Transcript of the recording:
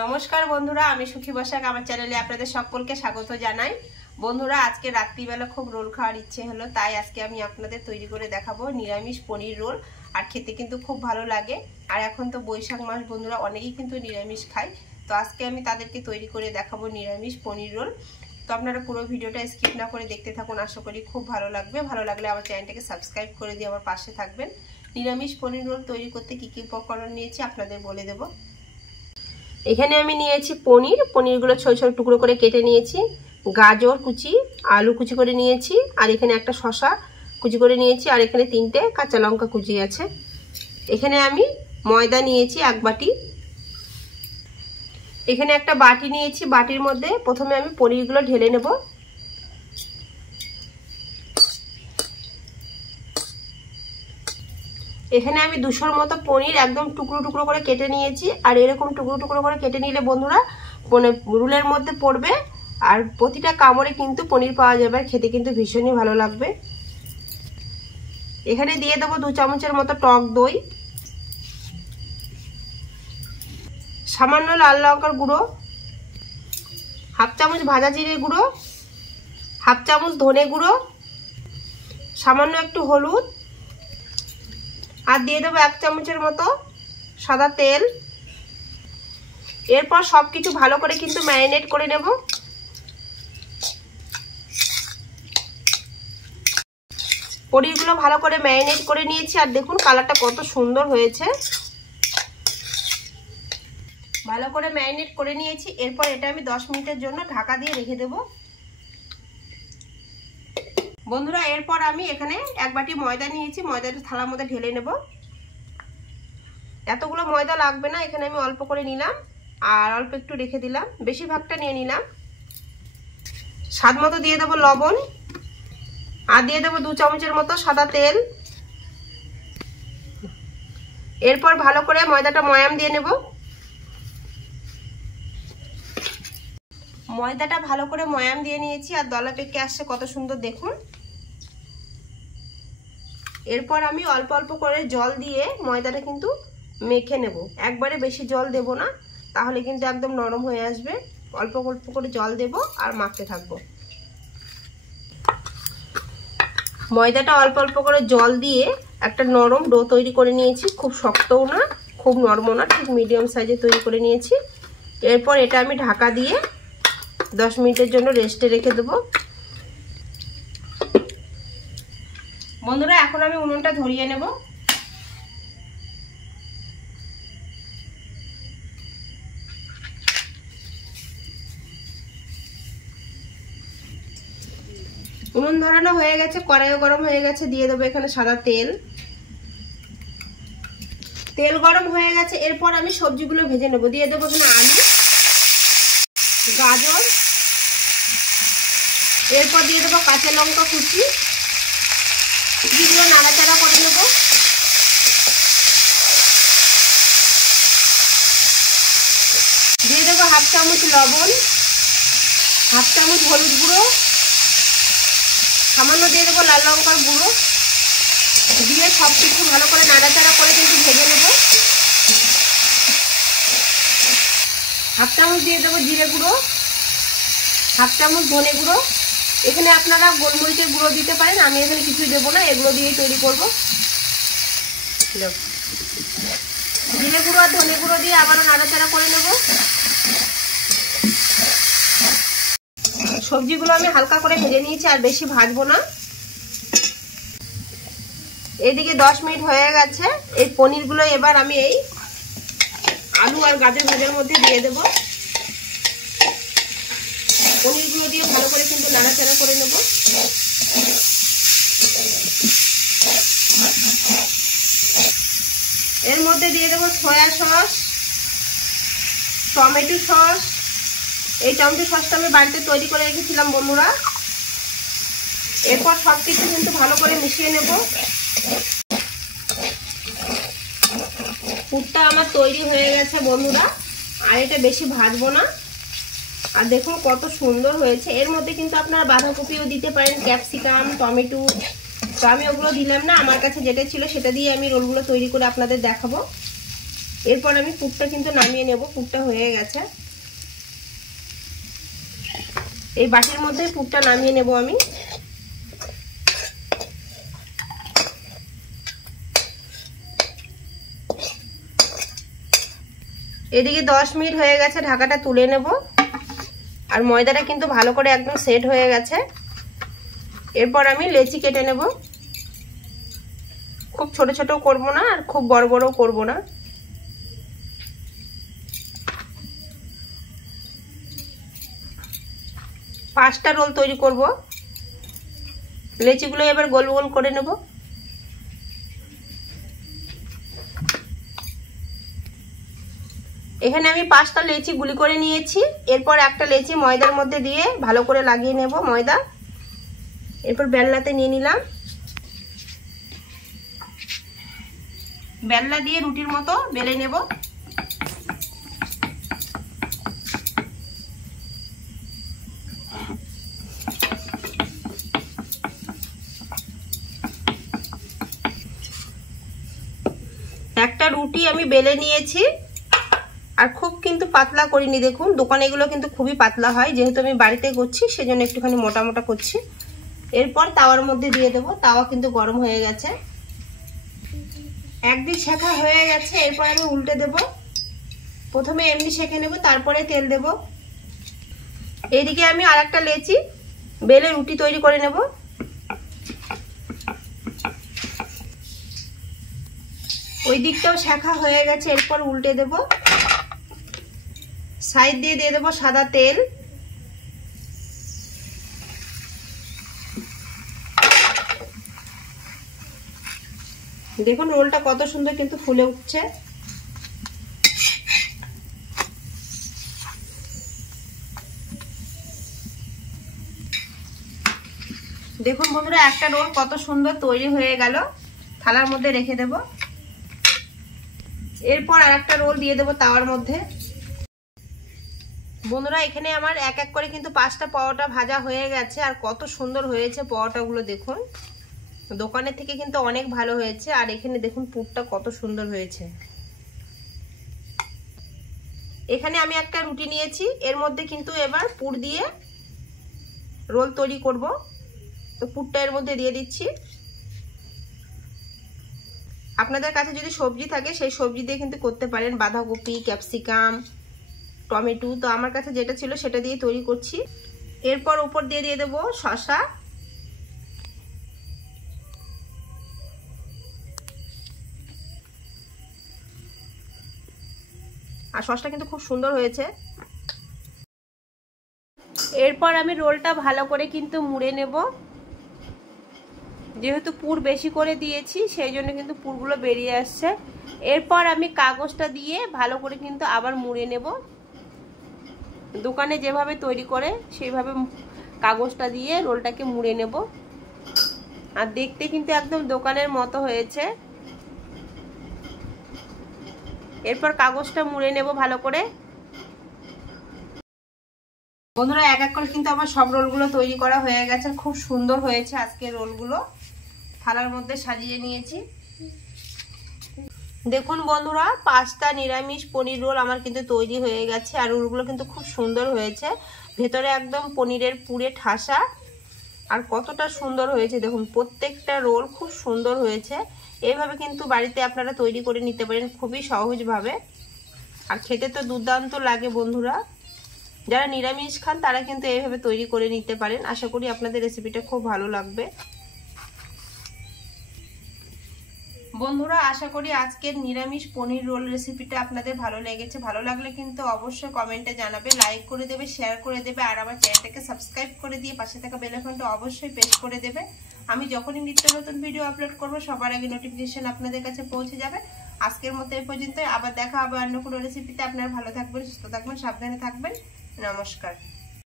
নমস্কার বন্ধুরা, আমি সুখী বসাক আমার চ্যানেলে আপনাদের সকলকে স্বাগত জানাই। বন্ধুরা, আজকে রাত্রিবেলা খুব রোল খাওয়ার ইচ্ছে হলো, তাই আজকে আমি আপনাদের তৈরি করে দেখাবো নিরামিষ পনির রোল। আর খেতে কিন্তু খুব ভালো লাগে। আর এখন তো বৈশাখ মাস বন্ধুরা, অনেকেই কিন্তু নিরামিষ খায়। তো আজকে আমি তাদেরকে তৈরি করে দেখাবো নিরামিষ পনির রোল। তো আপনারা পুরো ভিডিওটা স্কিপ না করে দেখতে থাকুন, আশা করি খুব ভালো লাগবে। ভালো লাগলে আমার চ্যানেলটাকে সাবস্ক্রাইব করে দিয়ে আমার পাশে থাকবেন। নিরামিষ পনির রোল তৈরি করতে কী কী উপকরণ নিয়েছি আপনাদের বলে দেবো। এখানে আমি নিয়েছি পনিরগুলো ছোট ছোট টুকরো করে কেটে নিয়েছি, গাজর কুচি, আলু কুচি করে নিয়েছি, আর এখানে একটা শসা কুচি করে নিয়েছি, আর এখানে 3টে কাঁচা লঙ্কা কুচি আছে। এখানে আমি ময়দা নিয়েছি 1 বাটি। এখানে একটা বাটি নিয়েছি, বাটির মধ্যে প্রথমে আমি পনিরগুলো ঢেলে নেব। এখানে আমি 200 মতো পনির একদম টুকরো টুকরো করে কেটে নিয়েছি। আর এরকম টুকরো টুকরো করে কেটে নিলে বন্ধুরা রুলের মধ্যে পড়বে, আর প্রতিটা কামড়ে কিন্তু পনির পাওয়া যাবে, আর খেতে কিন্তু ভীষণই ভালো লাগবে। এখানে দিয়ে দেবো 2 চামচের মতো টক দই, সামান্য লাল লঙ্কার গুঁড়ো, 1/2 চামচ ভাজা জিরে গুঁড়ো, 1/2 চামচ ধনে গুঁড়ো, সামান্য একটু হলুদ, আর দিয়ে দেবো 1 চামচের মতো সাদা তেল। এরপর সবকিছু ভালো করে কিন্তু ম্যারিনেট করে নেব। পনিরগুলো ভালো করে ম্যারিনেট করে নিয়েছি, আর দেখুন কালারটা কত সুন্দর হয়েছে। ভালো করে ম্যারিনেট করে নিয়েছি। এরপর এটা আমি 10 মিনিটের জন্য ঢাকা দিয়ে রেখে দেব। বন্ধুরা, এরপর আমি এখানে 1 বাটি ময়দা নিয়েছি, ময়দাটা থালার মধ্যে ঢেলে নেব। এতগুলো ময়দা লাগবে না, এখানে আমি অল্প করে নিলাম আর অল্প একটু রেখে দিলাম, বেশিরভাগটা নিয়ে নিলাম। স্বাদ মতো দিয়ে দেবো লবণ, আর দিয়ে দেবো 2 চামচের মতো সাদা তেল। এরপর ভালো করে ময়দাটা ময়াম দিয়ে নেব। ময়দাটা ভালো করে ময়াম দিয়ে নিয়েছি, আর দলা পেকে আসছে কত সুন্দর দেখুন। এরপর আমি অল্প অল্প করে জল দিয়ে ময়দাটা কিন্তু মেখে নেব। একবারে বেশি জল দেব না, তাহলে কিন্তু একদম নরম হয়ে আসবে। অল্প অল্প করে জল দেব আর মাখতে থাকবো। ময়দাটা অল্প অল্প করে জল দিয়ে একটা নরম ডো তৈরি করে নিয়েছি, খুব শক্তও না খুব নরমও না, ঠিক মিডিয়াম সাইজে তৈরি করে নিয়েছি। এরপর এটা আমি ঢাকা দিয়ে 10 মিনিটের জন্য রেস্টে রেখে দেবো। বন্ধুরা, এখন আমি উনুনটা ধরিয়ে নেব। উনুন ধরানো হয়ে গেছে, কড়াইও গরম হয়ে গেছে, দিয়ে দেবো এখানে সাদা তেল। তেল গরম হয়ে গেছে, এরপর আমি সবজিগুলো ভেজে নেব। দিয়ে দেবো এখানে আলু, গাজর, এরপর দিয়ে দেবো কাঁচা লঙ্কা কুচি, যেগুলো নাড়াচাড়া করে নেব। দিয়ে দেবো 1/2 চামচ লবণ, 1/2 চামচ হলুদ গুঁড়ো, সামান্য দিয়ে দেবো লাল লঙ্কার গুঁড়ো, দিয়ে সব কিছু ভালো করে নাড়াচাড়া করে কিন্তু ভেজে নেব। 1/2 চামচ দিয়ে দেবো জিরে গুঁড়ো, 1/2 চামচ ধনে গুঁড়ো। এখানে আপনারা গোলমরিচের গুঁড়ো দিতে পারেন, আমি এখানে কিছুই দেবো না, এগুলো দিয়েই তৈরি করবো। জিরে গুঁড়ো আর ধনে গুঁড়ো দিয়ে আবারও নাড়াচাড়া করে নেব। সবজিগুলো আমি হালকা করে ভেজে নিয়েছি, আর বেশি ভাজবো না। এইদিকে 10 মিনিট হয়ে গেছে। এই পনিরগুলো এবার আমি এই আলু আর গাজর ভাজার মধ্যে দিয়ে দেব। পনিরগুলো দিয়ে ভালো করে কিন্তু নাড়াচাড়া করে নেব। এর মধ্যে দিয়ে দেবো সয়া সস, টমেটো সস। এই টমেটো সসটা আমি বাড়িতে তৈরি করে রেখেছিলাম বন্ধুরা। এরপর সব কিছু কিন্তু ভালো করে মিশিয়ে নেব। পুরটা আমার তৈরি হয়ে গেছে বন্ধুরা, আর এটা বেশি ভাজবো না। আর দেখুন কত সুন্দর হয়েছে। এর মধ্যে কিন্তু আপনারা বাঁধাকপিও দিতে পারেন, ক্যাপসিকাম, টমেটো। তো আমি ওগুলো দিলাম না, আমার কাছে যেটা ছিল সেটা দিয়ে আমি রোলগুলো তৈরি করে আপনাদের দেখাবো। এরপর আমি পুরটা কিন্তু নামিয়ে নেব। পুরটা হয়ে গেছে, এই বাটির মধ্যে পুরটা নামিয়ে নেব আমি। এদিকে 10 মিনিট হয়ে গেছে, ঢাকাটা তুলে নেব। আর ময়দাটা কিন্তু ভালো করে একদম সেট হয়ে গেছে। এরপর আমি লেচি কেটে নেব। খুব ছোট ছোট করব না, আর খুব বড় বড় করব না। পাঁচটা রোল তৈরি করব। লেচিগুলো এবার গোল গোল করে নেব। এখানে আমি 5টা লেচি গুলি করে নিয়েছি। এরপর একটা লেচি ময়দার মধ্যে দিয়ে ভালো করে লাগিয়ে নেব ময়দা। এরপর বেলনাতে নিয়ে নিলাম। বেলনা দিয়ে রুটির মতো বেলে নেব। একটা রুটি আমি বেলে নিয়েছি, আর খুব কিন্তু পাতলা করিনি। দেখুন দোকানে এগুলো কিন্তু খুবই পাতলা হয়, যেহেতু আমি বাড়িতে করছি সেজন্য একটুখানি মোটা মোটা করছি। এরপর তাওয়ার মধ্যে দিয়ে দেব। তাওয়া কিন্তু গরম হয়ে গেছে, একদিক সেঁকা হয়ে গেছে। এরপর আমি উল্টে দেব। প্রথমে এমনি সেঁকে নেব, তারপরে তেল দেব। এইদিকে আমি আরেকটা লেচি বেলে রুটি তৈরি করে নেব। ওই দিকটাও সেঁকা হয়ে গেছে। এরপর উল্টে দেব। সাইড দিয়ে দিয়ে দেবো সাদা তেল। দেখুন রোলটা কত সুন্দর কিন্তু ফুলে উঠছে। দেখুন বন্ধুরা একটা রোল কত সুন্দর তৈরি হয়ে গেল। থালার মধ্যে রেখে দেব। এরপর আরেকটা রোল দিয়ে দেব তাওয়ার মধ্যে। বন্ধুরা এখানে আমার এক এক করে কিন্তু 5টা পরোটা ভাজা হয়ে গেছে। আর কত সুন্দর হয়েছে পরোটাগুলো দেখুন। দোকানের থেকে কিন্তু অনেক ভালো হয়েছে। আর এখানে দেখুন পুরটা কত সুন্দর হয়েছে। এখানে আমি একটা রুটি নিয়েছি, এর মধ্যে কিন্তু এবার পুর দিয়ে রোল তৈরি করব। তো পুরটা এর মধ্যে দিয়ে দিচ্ছি। আপনাদের কাছে যদি সবজি থাকে সেই সবজি দিয়ে কিন্তু করতে পারেন, বাঁধাকপি, ক্যাপসিকাম, টমেটো। তো আমার কাছে যেটা ছিল সেটা দিয়ে তৈরি করছি। এরপর উপর দিয়ে দিয়ে দেবো শসা। আর সসটা কিন্তু খুব সুন্দর হয়েছে। এরপর আমি রোলটা ভালো করে কিন্তু মুড়ে নেব। যেহেতু পুর বেশি করে দিয়েছি সেই জন্য কিন্তু পুরগুলো বেরিয়ে আসছে। এরপর আমি কাগজটা দিয়ে ভালো করে কিন্তু আবার মুড়ে নেব। দোকানে যেভাবে তৈরি করে সেইভাবে কাগজটা দিয়ে রোলটাকে মুড়ে নেব। আর দেখতে কিন্তু একদম দোকানের মতো হয়েছে। এরপর কাগজটা মুড়ে নেব ভালো করে। বন্ধুরা এক এক করে কিন্তু আমার সব রোলগুলো তৈরি করা হয়ে গেছে। খুব সুন্দর হয়েছে আজকে রোলগুলো। থালার মধ্যে সাজিয়ে নিয়েছি। দেখুন বন্ধুরা 5টা নিরামিষ পনির রোল আমার কিন্তু তৈরি হয়ে গেছে। আর রোলগুলো কিন্তু খুব সুন্দর হয়েছে, ভেতরে একদম পনিরের পুরে ঠাসা। আর কতটা সুন্দর হয়েছে দেখুন, প্রত্যেকটা রোল খুব সুন্দর হয়েছে। এইভাবে কিন্তু বাড়িতে আপনারা তৈরি করে নিতে পারেন খুবই সহজভাবে। আর খেতে তো দুর্দান্ত লাগে বন্ধুরা। যারা নিরামিষ খান তারা কিন্তু এইভাবে তৈরি করে নিতে পারেন। আশা করি আপনাদের রেসিপিটা খুব ভালো লাগবে। বন্ধুরা আশা করি আজকের নিরামিষ পনির রোল রেসিপিটা আপনাদের ভালো লেগেছে। ভালো লাগলে কিন্তু অবশ্যই কমেন্টে জানাবে, লাইক করে দেবে, শেয়ার করে দেবে। আর আমার চ্যানেলটাকে সাবস্ক্রাইব করে দিয়ে পাশে থাকা বেল আইকনটা অবশ্যই প্রেস করে দেবে। আমি যখনই নিত্য নতুন ভিডিও আপলোড করব সবার আগে নোটিফিকেশন আপনাদের কাছে পৌঁছে যাবে। আজকের মতো এই পর্যন্ত। আবার দেখা হবে অন্য কোনো রেসিপিতে। আপনারা ভালো থাকবেন, সুস্থ থাকবেন, সাবধানে থাকবেন। নমস্কার।